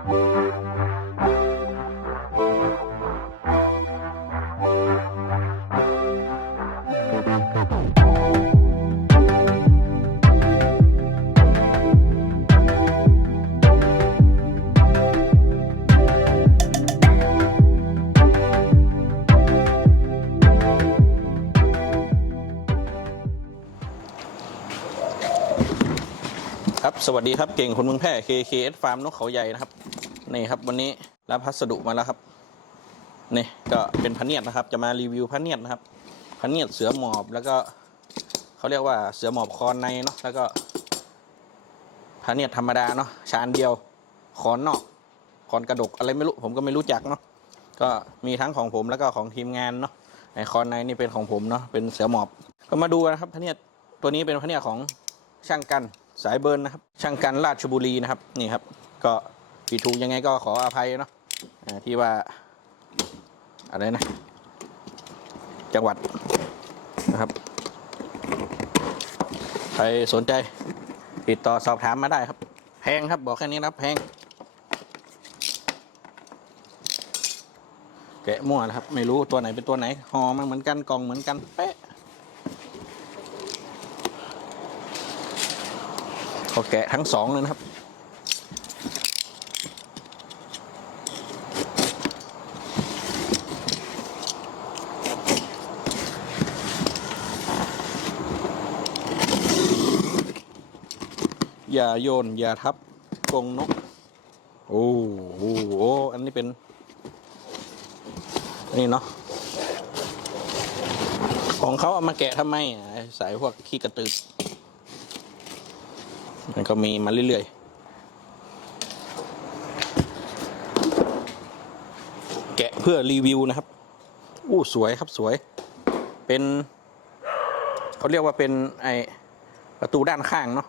ครับ สวัสดีครับ เก่งคนเมืองแพร่ KKS ฟาร์มนกเขาใหญ่นะครับ นี่ครับวันนี้รับพัสดุมาแล้วครับนี่ก็เป็นพะเนียดนะครับ จะมารีวิวพะเนียดนะครับพะเนียดเสือหมอบแล้วก็เขาเรียกว่าเสือหมอบคอนในเนาะแล้วก็พะเนียดธรรมดาเนาะชานเดียวคอนนอกคอนกระดกอะไรไม่รู้ผมก็ไม่รู้จักเนาะก็มีทั้งของผมแล้วก็ของทีมงานเนาะไอคอนในนี่เป็นของผมเนาะเป็นเสือหมอบ ก็มาดูนะครับพะเนียดตัวนี้เป็นพะเนียดของช่างกันสายเบิร์นนะครับ ช่างกันราชบุรีนะครับนี่ครับ ก็ ผิดถูกยังไงก็ขออภัยเนาะที่ว่าอะไรนะ จังหวัดนะครับ ใครสนใจติดต่อสอบถามมาได้ครับ แพงครับบอกแค่นี้นะแพง แกะมั่วนะครับ ไม่รู้ตัวไหนเป็นตัวไหนหอมันเหมือนกันกล่องเหมือนกันเป๊ะเขาแกะทั้งสองเลยนะครับ อย่าโยน อย่าทับกรงนก โอ้โหอันนี้เป็น นี่เนาะของเขาเอามาแกะทำไมอะสายพวกขี้กระตือมันก็มีมาเรื่อยๆ แกะเพื่อรีวิวนะครับ อู้สวยครับสวย เป็น เขาเรียกว่าเป็นไอประตูด้านข้างเนาะ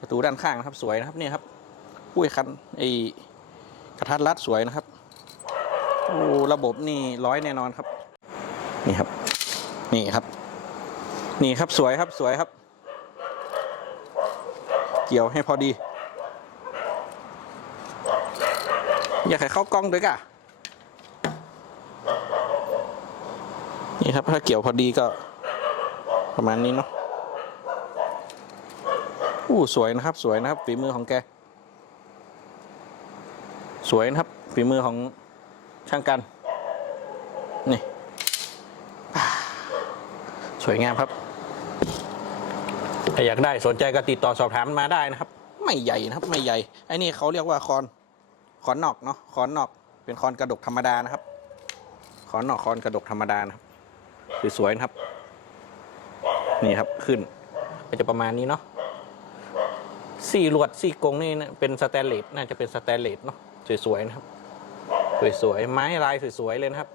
ประตูด้านข้างนะครับ สวยนะครับเนี่ยครับอุ้ยคันไอกระทัดรัดสวยนะครับโอ้ระบบนี่ร้อยแน่นอนครับ นี่ครับ นี่ครับ นี่ครับสวยครับสวยครับ เกี่ยวให้พอดี อยากให้เข้ากล้องด้วยกะนี่ครับถ้าเกี่ยวพอดีก็ประมาณนี้เนาะ อู้สวยนะครับ สวยนะครับฝีมือของแก สวยนะครับฝีมือของช่างกัน นี่สวยงามครับถ้าอยากได้สนใจก็ติดต่อสอบถามมาได้นะครับ ไม่ใหญ่นะครับ ไม่ใหญ่ไอ้นี่เขาเรียกว่าคอนคอนนอกเนาะคอนนอก เป็นคอนกระดกธรรมดานะครับคอนนอกคอนกระดกธรรมดานะครับสวยๆนะครับ นี่ครับขึ้นก็จะประมาณนี้เนาะ สี่หลวดสี่กงนี่นะเป็นสแตนเลสน่าจะเป็นสแตนเลสเนาะสวยๆนะครับ สวยๆไม้ลายสวยๆเลยนะครับ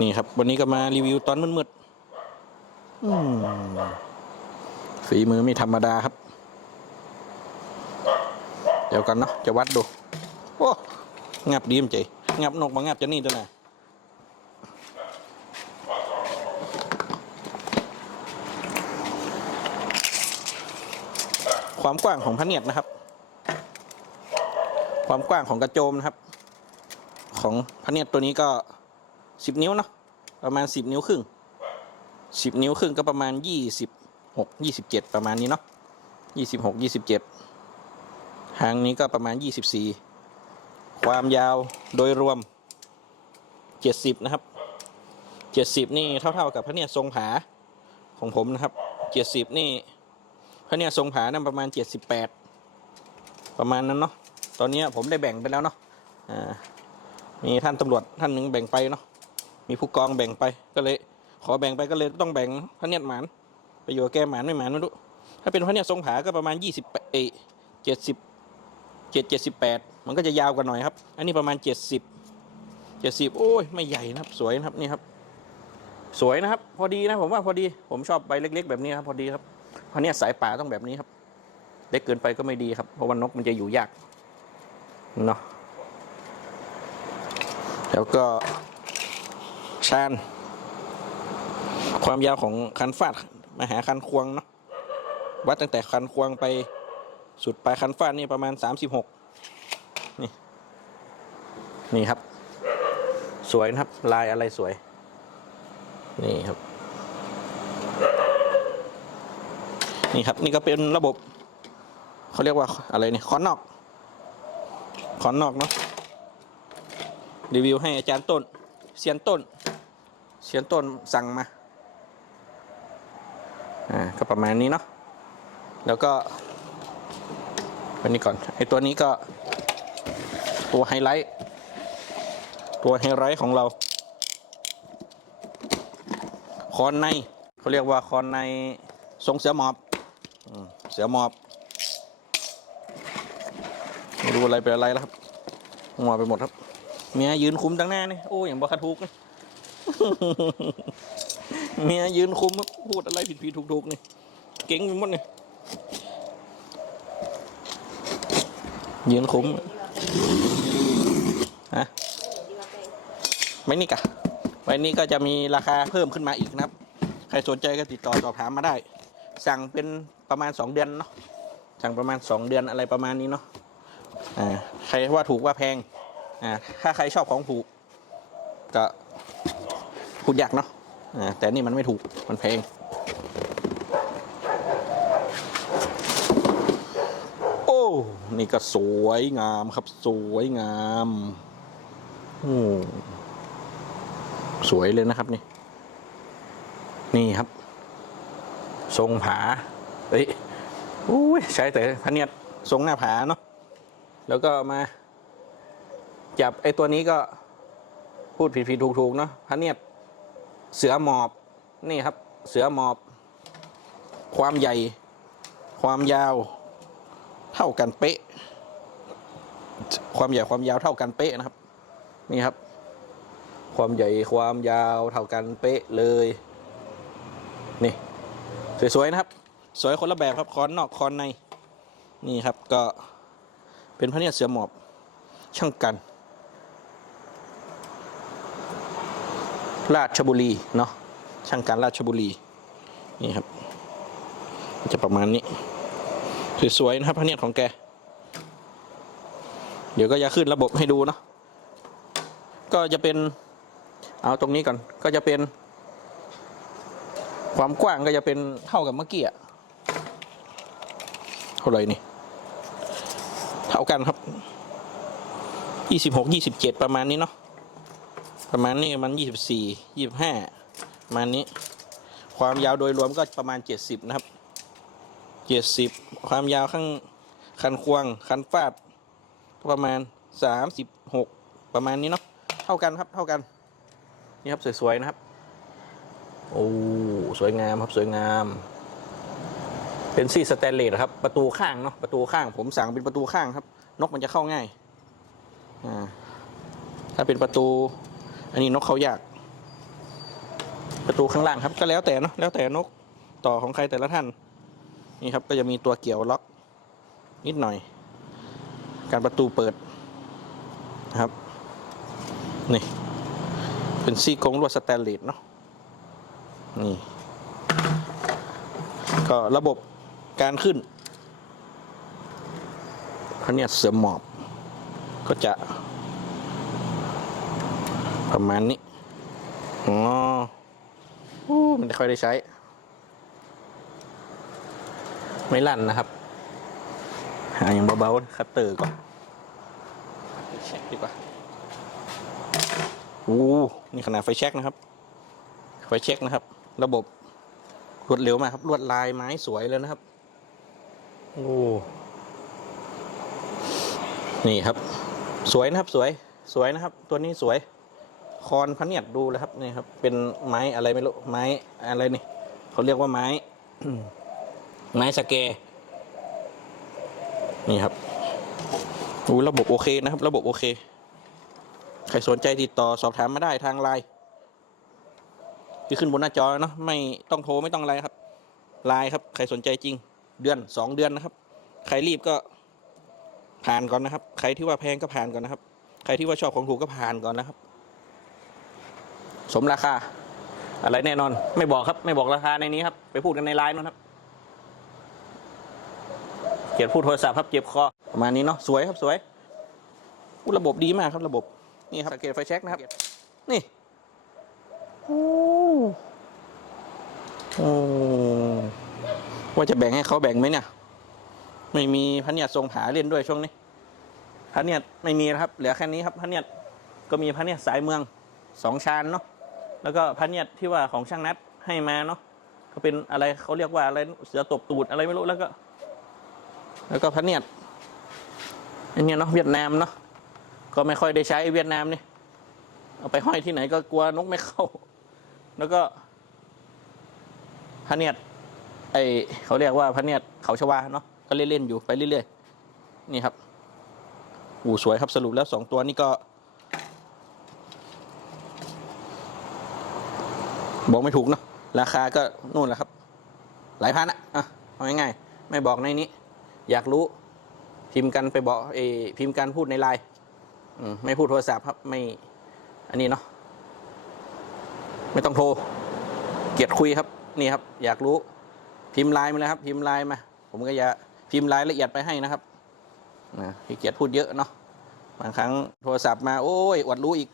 นี่ครับ วันนี้ก็มารีวิวตอนมืดๆฝีมือไม่ธรรมดาครับ เดี๋ยวกันเนาะจะวัดดู โอ้ งับดีมใจงับนกมางับจะนี่ตัวไหน ความกว้างของพเนียดนะครับ ความกว้างของกระโจมนะครับ ของพเนียดตัวนี้ก็สิบนิ้วเนาะประมาณสิบนิ้วครึ่งสิบนิ้วครึ่งก็ประมาณยี่สิบหกยี่สิบเจ็ดประมาณนี้เนาะยี่สิบหกยี่สิบเจ็ดหางนี้ก็ประมาณยี่สิบสี่ความยาวโดยรวมเจ็ดสิบนะครับเจ็ดสิบนี่เท่าๆกับพระเนียดทรงผาของผมนะครับเจ็ดสิบนี่ พระเนี่ยทรงผานั่นประมาณเจ็ดสิบแปดประมาณนั้นเนาะตอนนี้ผมได้แบ่งไปแล้วเนาะมีท่านตำรวจท่านหนึ่งแบ่งไปเนาะมีผู้กองแบ่งไปก็เลย ขอแบ่งไปก็เลยต้องแบ่งพระเนียดหมานไปอยู่กับแกหมานไม่หมานไม่รู้ถ้าเป็นพระเนียดทรงผาก็ประมาณยี่สิบเอเจ็ดสิบเจ็ดเจ็ดสิบแปดมันก็จะยาวกว่าหน่อยครับ อันนี้ประมาณเจ็ดสิบเจ็ดสิบโอ้ยไม่ใหญ่นะครับ สวยนะครับนี่ครับ สวยนะครับ พอดีนะผมว่าพอดีผมชอบใบเล็ก ๆ แบบนี้ครับพอดีครับ เพราะเนี้ยสายป่าต้องแบบนี้ครับ เล็กเกินไปก็ไม่ดีครับ เพราะว่านกมันจะอยู่ยากเนาะแล้วก็ชานความยาวของคันฟาดมาหาคันควงเนาะวัดตั้งแต่คันควงไปสุดปลายคันฟาดนี่ประมาณสามสิบหกนี่นี่ครับ สวยนะครับ ลายอะไรสวย นี่ครับ นี่ครับ นี่ก็เป็นระบบเขาเรียกว่าอะไรเนี่ยคอนนอกคอนนอกเนาะรีวิวให้อาจารย์ต้นเซียนต้นเซียนต้นสั่งมาอ่าก็ประมาณนี้เนาะแล้วก็อันนี้ก่อนไอตัวนี้ก็ตัวไฮไลท์ตัวไฮไลท์ของเรา คอนในเขาเรียกว่าคอนในทรงเสือหมอบ สือหมอบไม่รู้อะไรเป็นอะไรแล้วครับมัวไปหมดครับ เมียยืนคุ้มตั้งหน้านี่โอ้ยอย่างบาคาทุกนี่เมียยืนคุ้มพูดอะไรผิดผิดถูกถูกนี่เก่งไปหมดนี่ยืนคุ้มฮะไม่นี่กะไว้นี่ก็จะมีราคาเพิ่มขึ้นมาอีกนะครับ ใครสนใจก็ติดต่อสอบถามมาได้ สั่งเป็น ประมาณสองเดือนเนาะสั่งประมาณสองเดือนอะไรประมาณนี้เนาะอ่าใครว่าถูกว่าแพงอ่าถ้าใครชอบของถูกก็พูดยากเนาะอ่าแต่นี่มันไม่ถูกมันแพงโอ้นี่ก็สวยงามครับสวยงามโอ้สวยเลยนะครับนี่ นี่ครับ ทรงผา เฮ้ยอุ้ยใช้แต่พเนียดทรงหน้าผาเนาะแล้วก็มา จับไอ้ตัวนี้ก็พูดผิดผิดถูกถูกๆเนาะพเนียดเสือหมอบนี่ครับ เสือหมอบ ความใหญ่ ความยาว เท่ากันเป๊ะ ความใหญ่ความยาวเท่ากันเป๊ะนะครับ นี่ครับ ความใหญ่ความยาวเท่ากันเป๊ะเลย นี่ สวยๆนะครับ สวยคนละแบบครับคอนนอกคอนในนี่ครับก็เป็นพระเนียเสือหมอบช่างกัน ราชบุรีเนาะช่างการราชบุรีนี่ครับ จะประมาณนี้สวยๆนะครับพระเนียของแก เดี๋ยวก็จะขึ้นระบบให้ดูเนาะก็จะเป็นเอาตรงนี้ก่อนก็จะเป็น ความกว้างก็จะเป็นเท่ากับเมื่อกี้อะ ท่าไหร่นี่เท่ากันครับยี่สิบหกยี่สิบเจ็ดประมาณนี้เนาะประมาณนี้มันยี่สิบสี่ยี่สิบห้าประมาณนี้ ความยาวโดยรวมก็ประมาณเจ็ดสิบนะครับเจ็ดสิบความยาวข้างคันควงคันฟาดประมาณสามสิบหกประมาณนี้เนาะเท่ากันครับเท่ากันนี่ครับสวยๆนะครับโอ้สวยงามครับสวยงาม เป็นซี่สแตนเลสครับ ประตูข้างเนาะประตูข้าง ผมสั่งเป็นประตูข้างครับ นกมันจะเข้าง่ายอ่าถ้าเป็นประตู อันนี้นกเขายาก ประตูข้างล่างครับ ก็แล้วแต่เนาะแล้วแต่นกต่อของใครแต่ละท่าน นี่ครับก็จะมีตัวเกี่ยวล็อก นิดหน่อย การประตูเปิดนะครับ นี่ เป็นซี่โครงลวดสแตนเลสเนาะนี่ก็ระบบ การขึ้นเขาเนี่ยเสือหมอบ ก็จะ ประมาณนี้ อ๋ออู้มันไม่ค่อยได้ใช้ ไม่ลั่นนะครับ หาอย่างเบาๆคัตเตอร์ก่อนเช็คดีกว่าอู้นี่ขนาดไฟแช็กนะครับ ไฟเช็คนะครับ ระบบรวดเร็วมากครับ ลวดลายไม้สวยเลยนะครับ โอ้นี่ครับ สวยนะครับสวย สวยนะครับ ตัวนี้สวย คอนพเนียดดูเลยครับนี่ครับ เป็นไม้อะไรไม่รู้ไม้อะไรนี่เขาเรียกว่าไม้ ไม้สแกนี่ครับดูระบบโอเคนะครับ ระบบโอเค ใครสนใจติดต่อสอบถามมาได้ทางไลน์ที่ขึ้นบนหน้าจอเนาะไม่ต้องโทรไม่ต้องอะไรครับไลน์ครับ ใครสนใจจริง เดือนสองเดือนนะครับ ใครรีบก็ผ่านก่อนนะครับ ใครที่ว่าแพงก็ผ่านก่อนนะครับ ใครที่ว่าชอบของถูกก็ผ่านก่อนนะครับ สมราคา อะไรแน่นอน ไม่บอกครับ ไม่บอกราคาในนี้ครับ ไปพูดกันในไลน์นู่นครับเกียรติพูดโทรศัพท์ครับเจ็บคอประมาณนี้เนาะสวยครับสวยระบบดีมากครับระบบนี่ครับสังเกตไฟแช็กนะครับ นี่โอ้โอ้ ว่าจะแบ่งให้เขาแบ่งไหมเนี่ย ไม่มีพันเนียดทรงผาเล่นด้วยช่วงนี้พันเนียดไม่มีครับ เหลือแค่นี้ครับพันเนียดก็มีพันเนียดสายเมืองสองชานเนาะแล้วก็พันเนียดที่ว่าของช่างนัดให้มาเนาะก็เป็นอะไรเขาเรียกว่าอะไรเสือตบตูดอะไรไม่รู้แล้วก็ แล้วก็พันเนียดอันนี้เนาะเวียดนามเนาะก็ไม่ค่อยได้ใช้เวียดนามนี่เอาไปห้อยที่ไหนก็กลัวนกไม่เข้า แล้วก็พันเนียด ไอเขาเรียกว่าพระเนียดเขาชวาเนาะก็เล่นๆอยู่ไปเรื่อยๆนี่ครับอูสวยครับสรุปแล้วสองตัวนี้ก็ บอกไม่ถูกเนาะราคาก็นู่นแหละครับ หลายพันอะอะเอาง่ายๆไม่บอกในนี้ อยากรู้พิมพ์กันไปบอกเอพิมพ์กันพูดในไลน์ไม่พูดโทรศัพท์ครับไม่อันนี้เนาะไม่ต้องโทรเกียดคุยครับ นี่ครับ อยากรู้ พิมพ์ลน์มาเลยครับ พิมพ์ลน์มา ผมก็จะพิมพ์รายละเอียดไปให้นะครับนะพี่เกียรติพูดเยอะเนาะบางครั้งโทรศัพท์มาโอ้ยอวดรู้อีก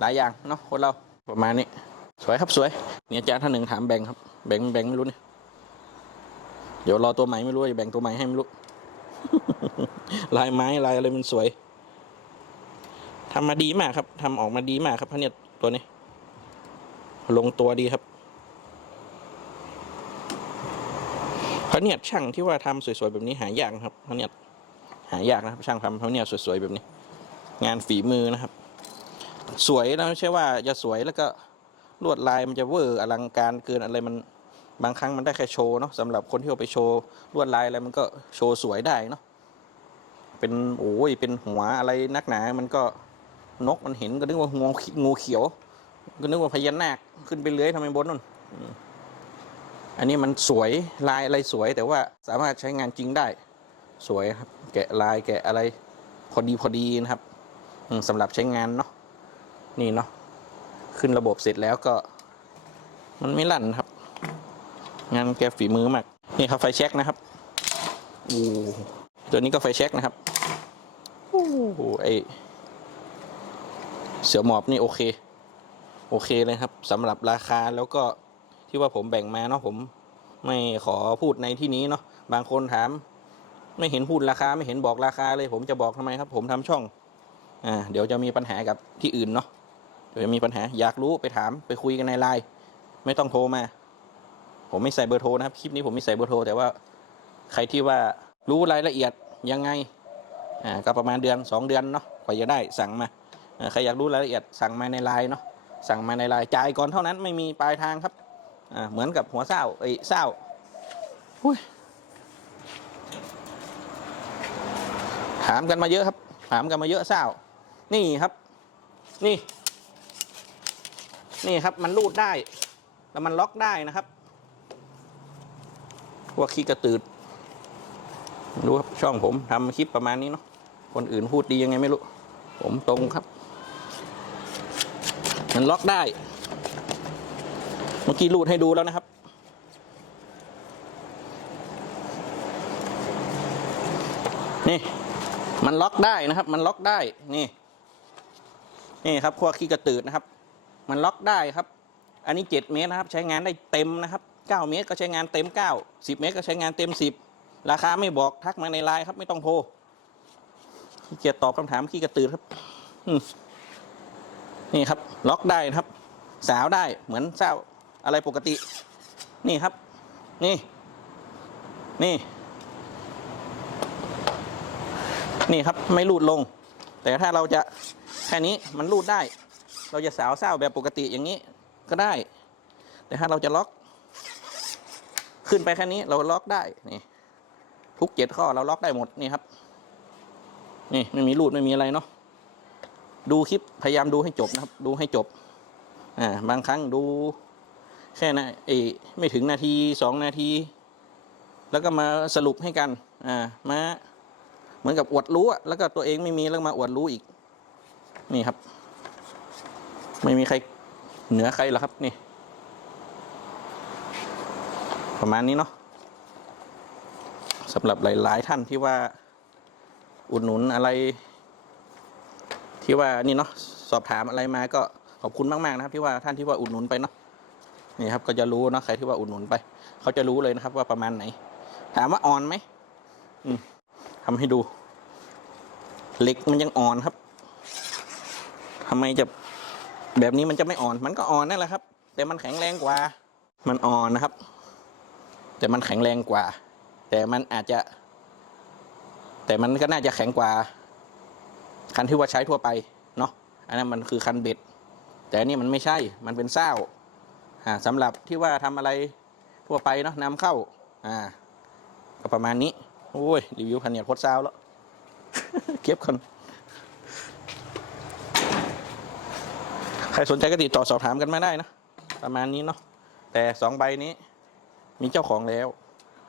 หลายอย่างเนาะคนเราประมาณนี้ สวยครับสวยเนี่ยอาจารย์ท่านหนึ่งถามแบ่งครับแบ่งแบ่งไม่รู้เนี่ยเดี๋ยวรอตัวใหม่ไม่รู้จะแบ่งตัวใหม่ให้ไม่รู้ลายไม้ลายอะไรมันสวยทำมาดีมากครับทำออกมาดีมากครับพระเนี่ยตัวนี้ ลงตัวดีครับ พระเนียดช่างที่ว่าทำสวยๆแบบนี้หายากนะครับพระเนียดหายากนะครับ ช่างทำพระเนียดสวยๆแบบนี้ งานฝีมือนะครับ สวยนะไม่ใช่ว่าจะสวยแล้วก็ลวดลายมันจะเวอร์อลังการเกินอะไรมันบางครั้งมันได้แค่โชว์เนาะสำหรับคนที่เอาไปโชว์ลวดลายอะไรมันก็โชว์สวยได้เนาะเป็นโอ้ยเป็นหัวอะไรนักหนา มันก็นกมันเห็นก็นึกว่างูงูเขียว ก็นึกว่าพญานาคขึ้นไปเลื้อยทำไมบนนู่น อันนี้มันสวยลายอะไรสวย แต่ว่าสามารถใช้งานจริงได้ สวยครับ แกะลายแกะอะไร พอดีพอดีนะครับสำหรับใช้งานเนาะนี่เนาะขึ้นระบบเสร็จแล้วก็ มันไม่ลั่นครับ งานแกฝีมือมาก นี่ครับไฟแช็กนะครับโอ้ตัวนี้ก็ไฟแช็กนะครับโอ้ไอเสือหมอบนี่โอเค โอเคเลยครับสำหรับราคาแล้วก็ ที่ว่าผมแบ่งมาเนาะผมไม่ขอพูดในที่นี้เนาะบางคนถาม ไม่เห็นพูดราคาไม่เห็นบอกราคาเลย ผมจะบอกทำไมครับ ผมทำช่องอ่าเดี๋ยวจะมีปัญหากับที่อื่นเนาะเดี๋ยวจะมีปัญหาอยากรู้ไปถามไปคุยกันในไลน์ไม่ต้องโทรมา ผมไม่ใส่เบอร์โทรนะครับคลิปนี้ผมไม่ใส่เบอร์โทร แต่ว่าใครที่ว่ารู้รายละเอียดยังไงอ่าก็ประมาณเดือนสองเดือนเนาะกว่าจะได้สั่งมาอ่าใครอยากรู้รายละเอียดสั่งมาในไลน์เนาะสั่งมาในไลน์จ่ายก่อนเท่านั้นไม่มีปลายทางครับ อ่าเหมือนกับหัวเศร้าไอ้ยเศร้าอุ้ยถามกันมาเยอะครับ ถามกันมาเยอะเศร้านี่ครับ นี่ นี่ครับมันรูดได้ แล้วมันล็อกได้นะครับว่าขี้กระตืดรู้ครับช่องผมทำคลิปประมาณนี้เนาะคนอื่นพูดดียังไงไม่รู้ ผมตรงครับ มันล็อกได้เมื่อกี้รูดให้ดูแล้วนะครับ นี่ มันล็อกได้นะครับ มันล็อกได้ นี่ นี่ครับขั้วขี้กระตืดนะครับ มันล็อกได้ครับ อันนี้เจ็ดเมตรนะครับ ใช้งานได้เต็มนะครับเก้าเมตรก็ใช้งานเต็มเก้าสิบเมตรก็ใช้งานเต็มสิบราคาไม่บอกทักมาในไลน์ครับ ไม่ต้องโทรขี้เกียจตอบคำถามขี้กระตืดครับนี่ครับ ล็อกได้นะครับ สาวได้เหมือนเศร้า อะไรปกติ นี่ครับ นี่ นี่ นี่ครับไม่รูดลง แต่ถ้าเราจะแค่นี้มันรูดได้ เราจะสาวเศร้าแบบปกติอย่างนี้ก็ได้ แต่ถ้าเราจะล็อก ขึ้นไปแค่นี้เราล็อกได้นี่ทุกเจ็ดข้อเราล็อกได้หมดนี่ครับ นี่ไม่มีรูดไม่มีอะไรเนาะดูคลิปพยายามดูให้จบนะครับ ดูให้จบ อ่า บางครั้งดู แค่นะเอไม่ถึงนาทีสองนาที แล้วก็มาสรุปให้กันอ่ามาเหมือนกับอวดรู้อะแล้วก็ตัวเองไม่มีแล้วมาอวดรู้อีก นี่ครับ ไม่มีใครเหนือใครหรอกครับนี่ ประมาณนี้เนาะสำหรับหลาย ๆ ท่านที่ว่าอุดหนุนอะไรที่ว่านี่เนาะสอบถามอะไรมาก็ขอบคุณมาก ๆ นะครับ ที่ว่าท่านที่ว่าอุดหนุนไปเนาะ นี่ครับก็จะรู้เนาะใครที่ว่าอุดหนุนไป เขาจะรู้เลยนะครับ ว่าประมาณไหน ถามว่าอ่อนไหมอืมทำให้ดูเหล็กมันยังอ่อนครับทำไมจะแบบนี้มันจะไม่อ่อน มันก็อ่อนนั่นแหละครับ แต่มันแข็งแรงกว่า มันอ่อนนะครับ แต่มันแข็งแรงกว่า แต่มันอาจจะ แต่มันก็น่าจะแข็งกว่า คันที่ว่าใช้ทั่วไปเนาะอันนั้นมันคือคันเบ็ด แต่อันนี่มันไม่ใช่ มันเป็นเศร้า อ่าสำหรับที่ว่าทำอะไรทั่วไปเนาะนำเข้า อ่า ก็ประมาณนี้ โอ้ย รีวิวพันเนียดพดซาวแล้ว เก็บคนใครสนใจก็ติดต่อสอบถามกันมาได้นะ ประมาณนี้เนาะแต่สองใบนี้ มีเจ้าของแล้ว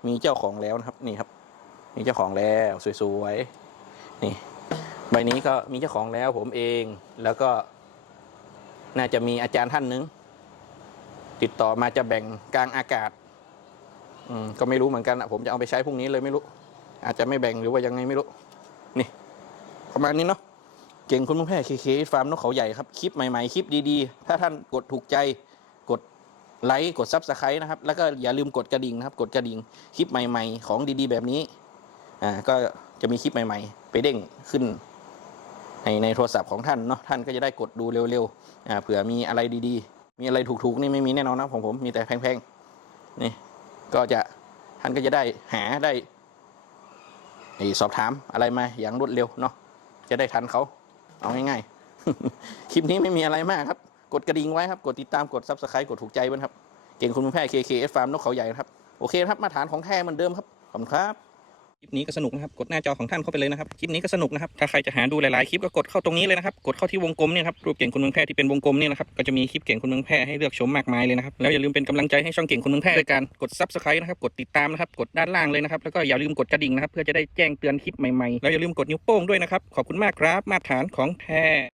มีเจ้าของแล้วนะครับ นี่ครับ มีเจ้าของแล้วสวยๆนี่ ใบนี้ก็มีเจ้าของแล้วผมเองแล้วก็น่าจะมีอาจารย์ท่านหนึ่ง ติดต่อมาจะแบ่งกลางอากาศอืมก็ไม่รู้เหมือนกันอะผมจะเอาไปใช้พรุ่งนี้เลยไม่รู้ อาจจะไม่แบ่งหรือว่ายังไงไม่รู้ นี่ ประมาณนี้เนาะเก่งคุณมึงแพร่เคเคฟาร์มนกเขาใหญ่ครับ คลิปใหม่ๆ คลิปดีๆ ถ้าท่านกดถูกใจกดไลค์กดซับสไครต์นะครับ แล้วก็อย่าลืมกดกระดิ่งนะครับ กดกระดิ่งคลิปใหม่ๆ ของดีๆ แบบนี้อ่าก็จะมีคลิปใหม่ๆ ไปเด้งขึ้นในในโทรศัพท์ของท่านเนาะท่านก็จะได้กดดูเร็วๆอ่าเผื่อมีอะไรดีๆ มีอะไรถูกๆนี่ไม่มีแน่นอนนะของผมมีแต่แพงๆนี่ก็จะท่านก็จะได้หาได้สอบถามอะไรมาอย่างรวดเร็วเนาะจะได้ทันเขาเอาง่ายๆ คลิปนี้ไม่มีอะไรมากครับ กดกระดิ่งไว้ครับ กดติดตามกดซับสไครต์กดถูกใจไว้นะครับ เก่งคุณแพร่ KKF Farm นกเขาใหญ่ครับ โอเคครับ มาตรฐานของแท้เหมือนเดิมครับ ขอบคุณครับ คลิปนี้ก็สนุกนะครับ กดหน้าจอของท่านเข้าไปเลยนะครับ คลิปนี้ก็สนุกนะครับ ถ้าใครจะหาดูหลายๆคลิปก็กดเข้าตรงนี้เลยนะครับ กดเข้าที่วงกลมเนี่ยครับ รูปเก่งคนเมืองแพร่ที่เป็นวงกลมเนี่ยนะครับ ก็จะมีคลิปเก่งคนเมืองแพร่ให้เลือกชมมากมายเลยนะครับ แล้วอย่าลืมเป็นกำลังใจให้ช่องเก่งคนเมืองแพร่ด้วยการกด subscribe นะครับ กดติดตามนะครับ กดด้านล่างเลยนะครับ แล้วก็อย่าลืมกดกระดิ่งนะครับ เพื่อจะได้แจ้งเตือนคลิปใหม่ๆ แล้วอย่าลืมกดนิ้วโป้งด้วยนะครับ ขอบคุณมากครับ มาตรฐานของแท้